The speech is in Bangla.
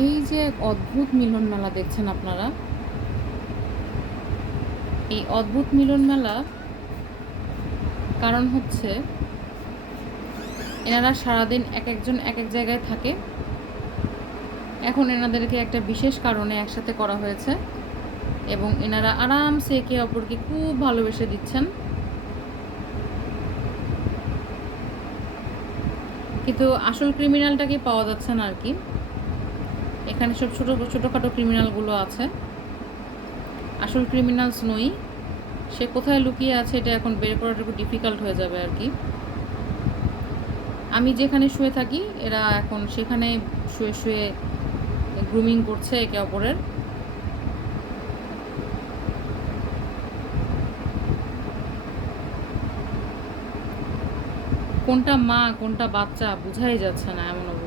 এই যে এক অদ্ভুত মিলন মেলা দেখছেন আপনারা, এই অদ্ভুত মিলন মেলা কারণ হচ্ছে এনারা সারাদিন এক একজন এক এক জায়গায় থাকে। এখন এনাদেরকে একটা বিশেষ কারণে একসাথে করা হয়েছে এবং এনারা আরামসে একে অপরকে খুব ভালোবেসে দিচ্ছেন। কিন্তু আসল ক্রিমিনালটাকে পাওয়া যাচ্ছে না আর কি। এখানে সব ছোটোখাটো ক্রিমিনালগুলো আছে, আসল ক্রিমিনালস নই। সে কোথায় লুকিয়ে আছে এটা এখন বের করাটা একটু ডিফিকাল্ট হয়ে যাবে আর কি। আমি যেখানে শুয়ে থাকি এরা এখন সেখানে শুয়ে শুয়ে গ্রুমিং করছে একে অপরের। কোনটা মা কোনটা বাচ্চা বোঝাই যাচ্ছে না এমন অবস্থা।